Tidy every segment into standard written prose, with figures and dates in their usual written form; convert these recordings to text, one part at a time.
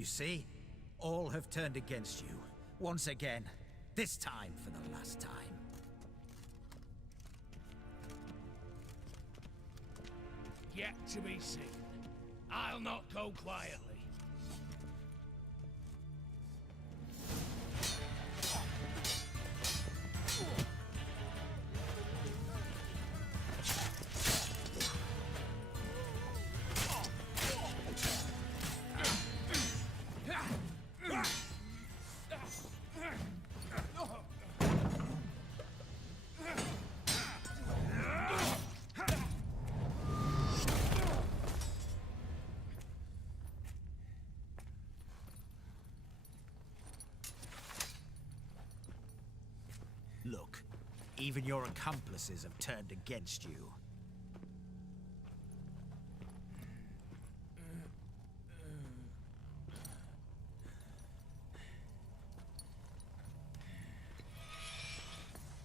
You see? All have turned against you. Once again. This time for the last time. Yet to be seen. I'll not go quietly. Look, even your accomplices have turned against you.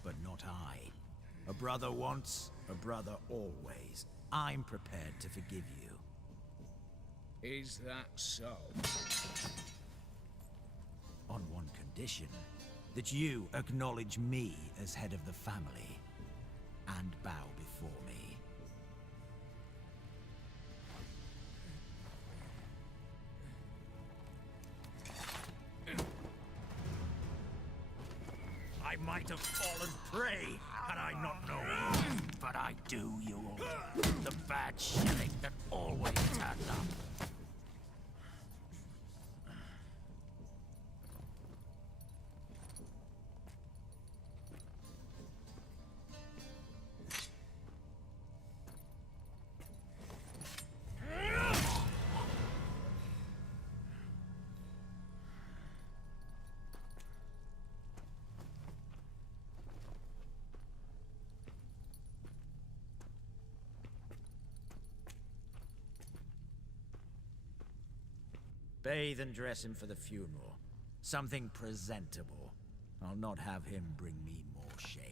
But not I. A brother once, a brother always. I'm prepared to forgive you. Is that so? On one condition. That you acknowledge me as head of the family, and bow before me. I might have fallen prey had I not known, but I do, you all. The bad shilling that always turned up. Bathe and dress him for the funeral. Something presentable. I'll not have him bring me more shame.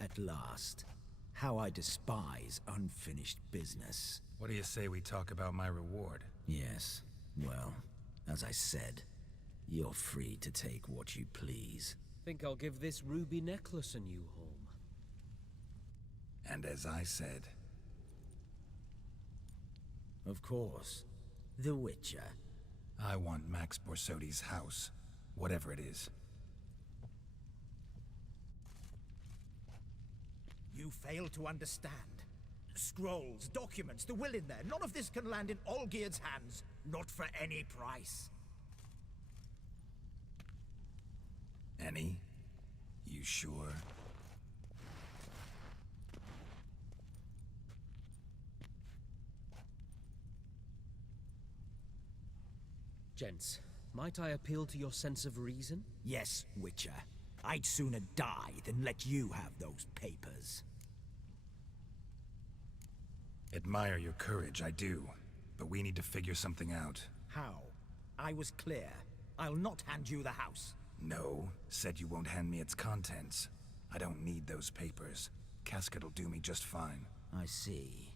At last. How I despise unfinished business. What do you say we talk about my reward? Yes. Well, as I said, you're free to take what you please. Think I'll give this ruby necklace a new home. And as I said... Of course. The Witcher. I want Max Borsodi's house. Whatever it is. You fail to understand. Scrolls, documents, the will in there. None of this can land in Olgierd's hands. Not for any price. Any? You sure? Gents, might I appeal to your sense of reason? Yes, Witcher. I'd sooner die than let you have those papers. Admire your courage, I do. But we need to figure something out. How? I was clear. I'll not hand you the house. No, said you won't hand me its contents. I don't need those papers. Casket'll do me just fine. I see.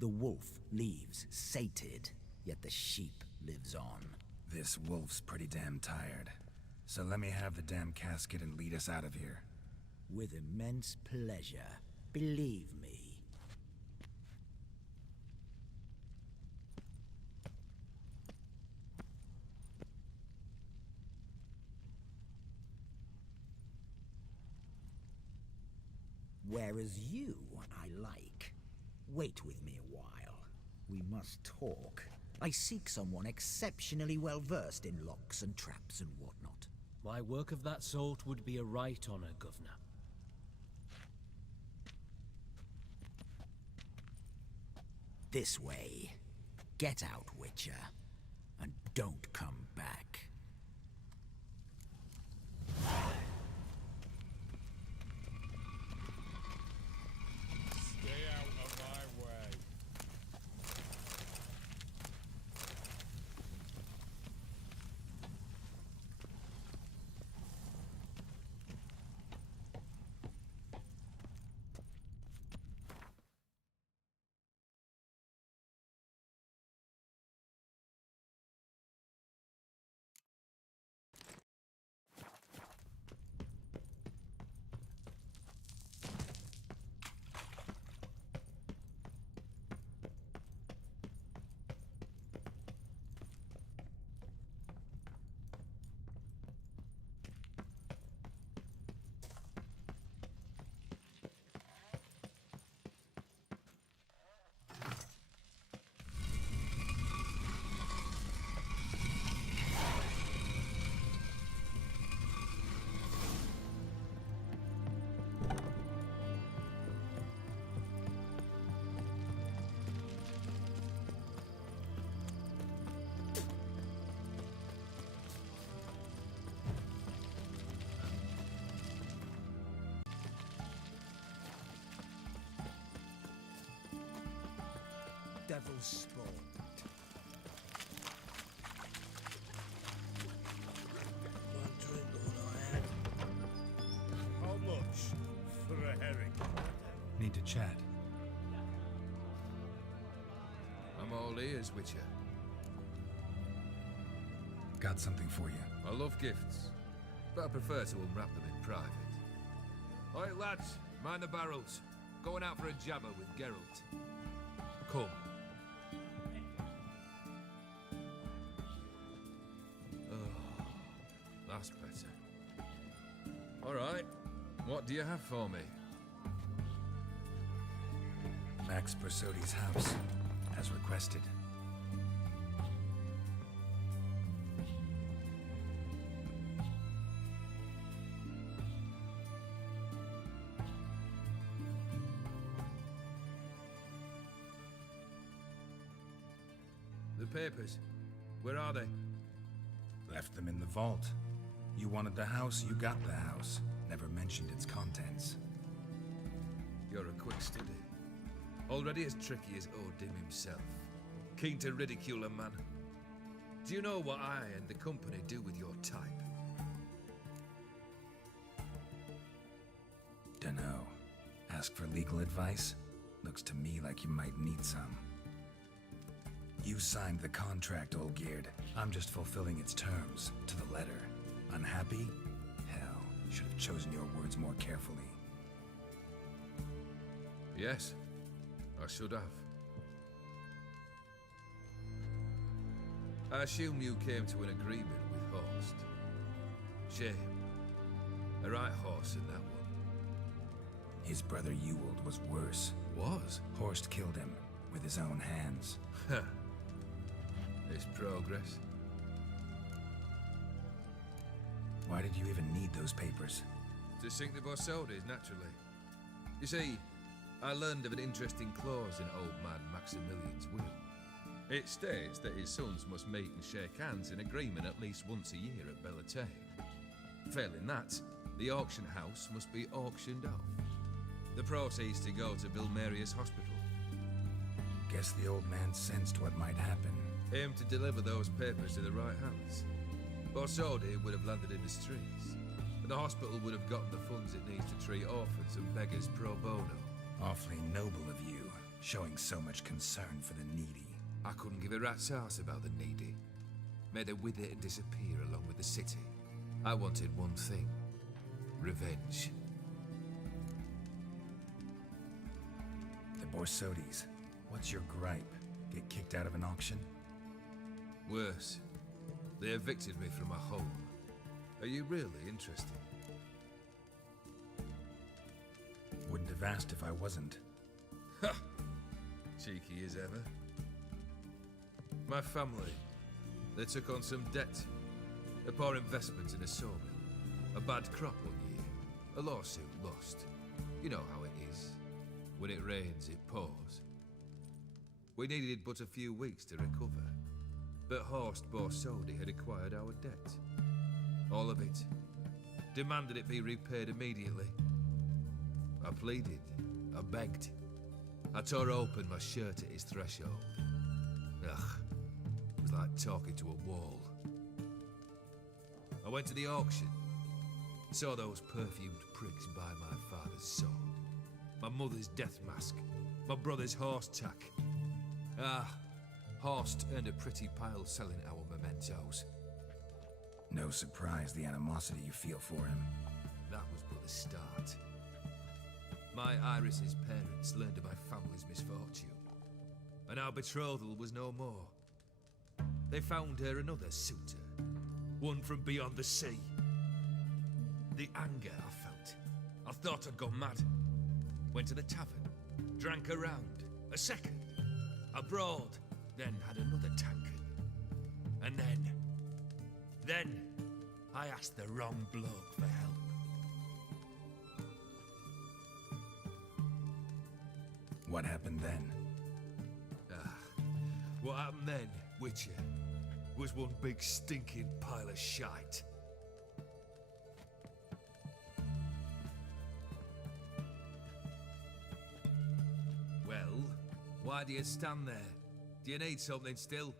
The wolf leaves sated, yet the sheep lives on. This wolf's pretty damn tired. So let me have the damn casket and lead us out of here. With immense pleasure. Believe me. Whereas you, I like. Wait with me a while. We must talk. I seek someone exceptionally well versed in locks and traps and whatnot. My work of that sort would be a right honor, Governor. This way. Get out, Witcher. And don't come back. Stay out of my way. devil's spawn. One drink, all I had. How much for a herring? Need to chat. I'm all ears, Witcher. Got something for you. I love gifts, but I prefer to unwrap them in private. Alright, lads, mind the barrels. Going out for a jabber with Geralt. Come. Oh, that's better. Alright, what do you have for me? Max Bersodi's house, as requested. The papers, where are they? Left them in the vault. You wanted the house, you got the house. Never mentioned its contents. You're a quick study. Already as tricky as Odin himself. Keen to ridicule a man. Do you know what I and the company do with your type? Dunno. Ask for legal advice? Looks to me like you might need some. You signed the contract, Olgierd. I'm just fulfilling its terms, to the letter. Unhappy? Hell, should have chosen your words more carefully. Yes, I should have. I assume you came to an agreement with Horst. Shame. A right horse in that one. His brother Ewald was worse. Was? Horst killed him, with his own hands. Huh. It's progress. Why did you even need those papers? To sink the Borsodis, naturally. You see, I learned of an interesting clause in old man Maximilian's will. It states that his sons must meet and shake hands in agreement at least once a year at Bellatane. Failing that, the auction house must be auctioned off. The proceeds to go to Vilmerius Hospital. Guess the old man sensed what might happen. Aim to deliver those papers to the right hands. Borsodi would have landed in the streets, and the hospital would have gotten the funds it needs to treat orphans and beggars pro bono. Awfully noble of you, showing so much concern for the needy. I couldn't give a rat's ass about the needy. Made her wither and disappear along with the city. I wanted one thing. Revenge. The Borsodis. What's your gripe? Get kicked out of an auction? Worse. They evicted me from my home. Are you really interested? Wouldn't have asked if I wasn't. Ha! Cheeky as ever. My family, they took on some debt. A poor investment in a sawmill. A bad crop one year. A lawsuit lost. You know how it is. When it rains, it pours. We needed but a few weeks to recover. But Horst Borsodi had acquired our debt. All of it. Demanded it be repaid immediately. I pleaded. I begged. I tore open my shirt at his threshold. Ugh. It was like talking to a wall. I went to the auction. Saw those perfumed prigs buy my father's sword. My mother's death mask. My brother's horse tack. Ah, Horst earned a pretty pile selling our mementos. No surprise the animosity you feel for him. That was but the start. My Iris's parents learned of my family's misfortune, and our betrothal was no more. They found her another suitor, one from beyond the sea. The anger I felt. I thought I'd gone mad. Went to the tavern, drank a round, a second, abroad, then had another tankard. And then, I asked the wrong bloke for help. What happened then? What happened then, Witcher, was one big stinking pile of shite. Well, why do you stand there, Do you need something still?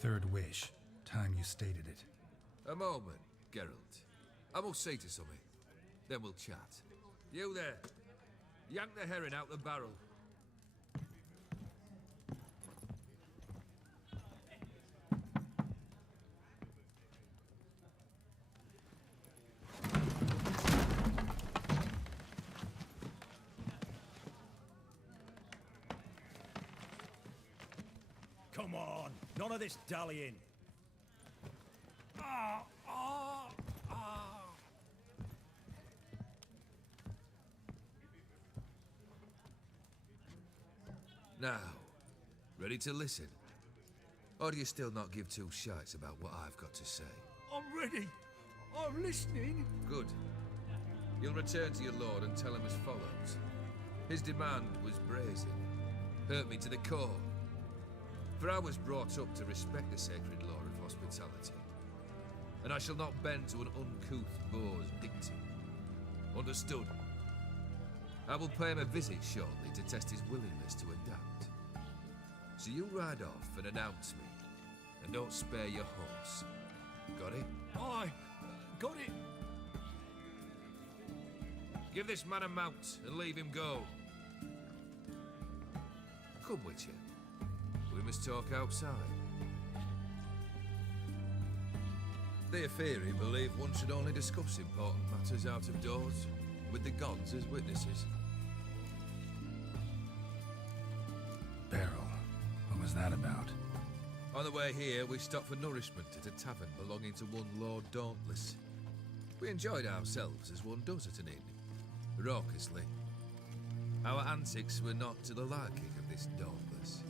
Third wish. Time you stated it. A moment, Geralt. I must see to something. Then we'll chat. You there. Yank the herring out the barrel. Come on, none of this dallying. Now, ready to listen? Or do you still not give two shites about what I've got to say? I'm ready. I'm listening. Good. You'll return to your lord and tell him as follows. His demand was brazen. Hurt me to the core. For I was brought up to respect the sacred law of hospitality. And I shall not bend to an uncouth boor's dictum. Understood? I will pay him a visit shortly to test his willingness to adapt. So you ride off and announce me. And don't spare your horse. Got it? Aye, got it. Give this man a mount and leave him go. Come, Witcher. We must talk outside. Theopheri believe one should only discuss important matters out of doors, with the gods as witnesses. Beryl. What was that about? On the way here, we stopped for nourishment at a tavern belonging to one Lord Dauntless. We enjoyed ourselves as one does at an inn, raucously. Our antics were not to the liking of this Dauntless.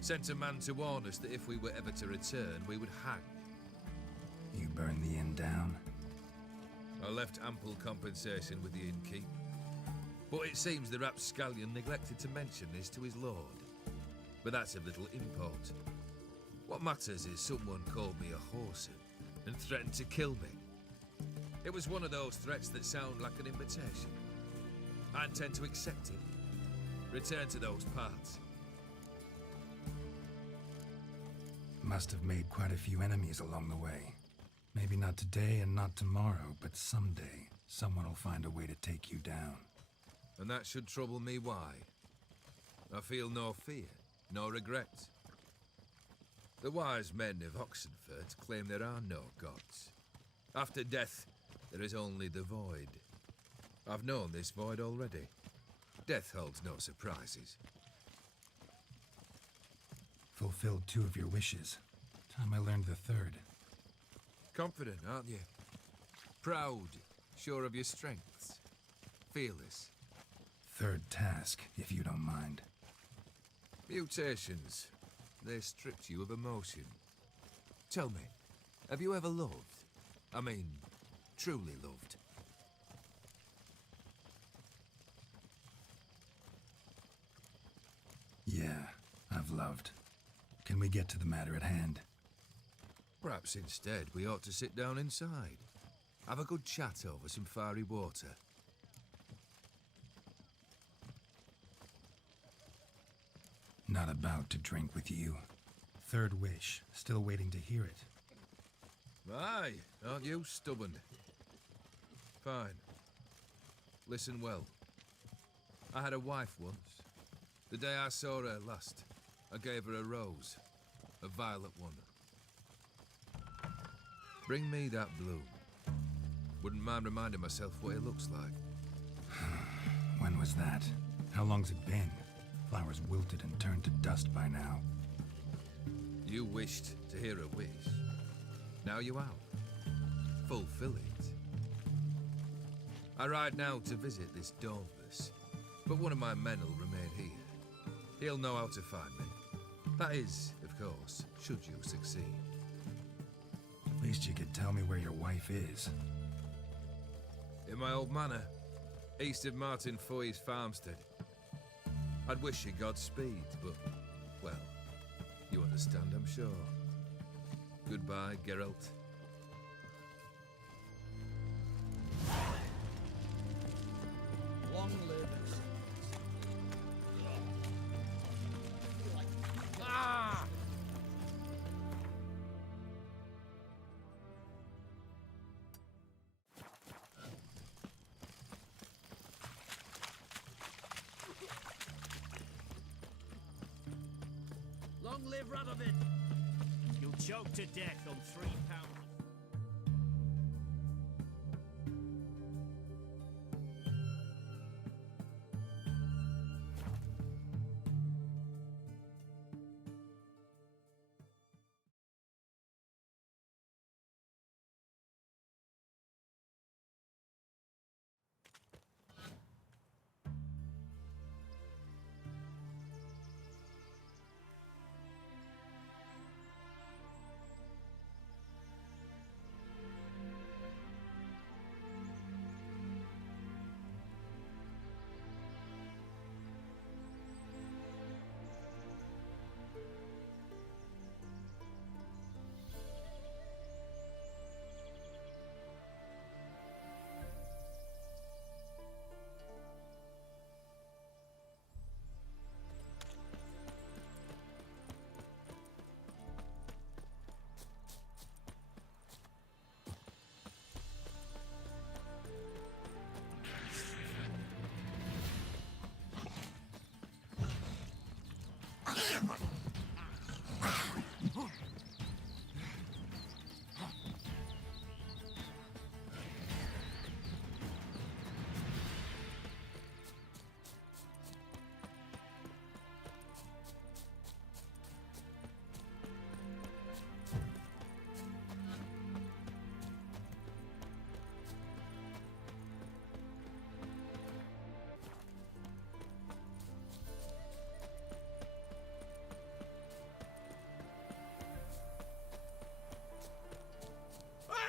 Sent a man to warn us that if we were ever to return, we would hang. You burned the inn down? I left ample compensation with the innkeep. But it seems the rapscallion neglected to mention this to his lord. But that's of little import. What matters is someone called me a whoreson and threatened to kill me. It was one of those threats that sound like an invitation. I intend to accept it. Return to those parts. Must have made quite a few enemies along the way. Maybe not today and not tomorrow, but someday, someone will find a way to take you down. And that should trouble me why? I feel no fear, no regret. The wise men of Oxenfurt claim there are no gods. After death, there is only the void. I've known this void already. Death holds no surprises. Fulfilled 2 of your wishes. Time I learned the 3rd. Confident, aren't you? Proud, sure of your strengths. Fearless. 3rd task, if you don't mind. Mutations. They stripped you of emotion. Tell me, have you ever loved? I mean, truly loved? Yeah, I've loved. Can we get to the matter at hand? Perhaps instead we ought to sit down inside. Have a good chat over some fiery water. Not about to drink with you. 3rd wish. Still waiting to hear it. Aye, aren't you stubborn? Fine. Listen well. I had a wife once. The day I saw her last, I gave her a rose. A violet one. Bring me that bloom. Wouldn't mind reminding myself what it looks like. When was that? How long's it been? Flowers wilted and turned to dust by now. You wished to hear a wish. Now you out. Fulfill it. I ride now to visit this Dauntless, but one of my men will remain here. He'll know how to find me. That is, of course, should you succeed. At least you could tell me where your wife is. In my old manor, east of Martin Foy's farmstead. I'd wish you Godspeed, but, well, you understand, I'm sure. Goodbye, Geralt. live Radovid! You'll choke to death on 3 pounds.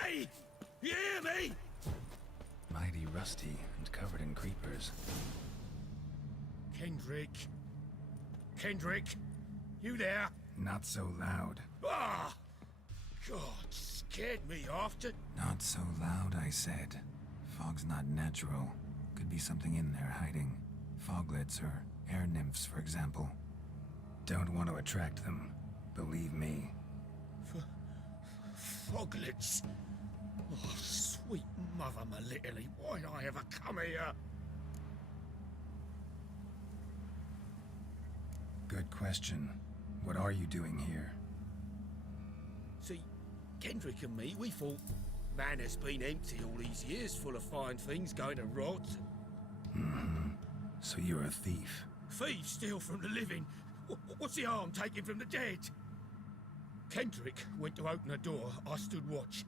Hey! You hear me? Mighty rusty and covered in creepers. Kendrick. Kendrick, you there? Not so loud. Ah! God, scared me off to... Not so loud, I said. Fog's not natural. Could be something in there hiding. Foglets or air nymphs, for example. Don't want to attract them. Believe me. Foglets. Oh, sweet mother Melitele, why'd I ever come here? Good question. What are you doing here? See, Kendrick and me, we thought Manor's been empty all these years, full of fine things going to rot. So you're a thief. Thieves steal from the living. What's the harm taking from the dead? Kendrick went to open a door. I stood watch.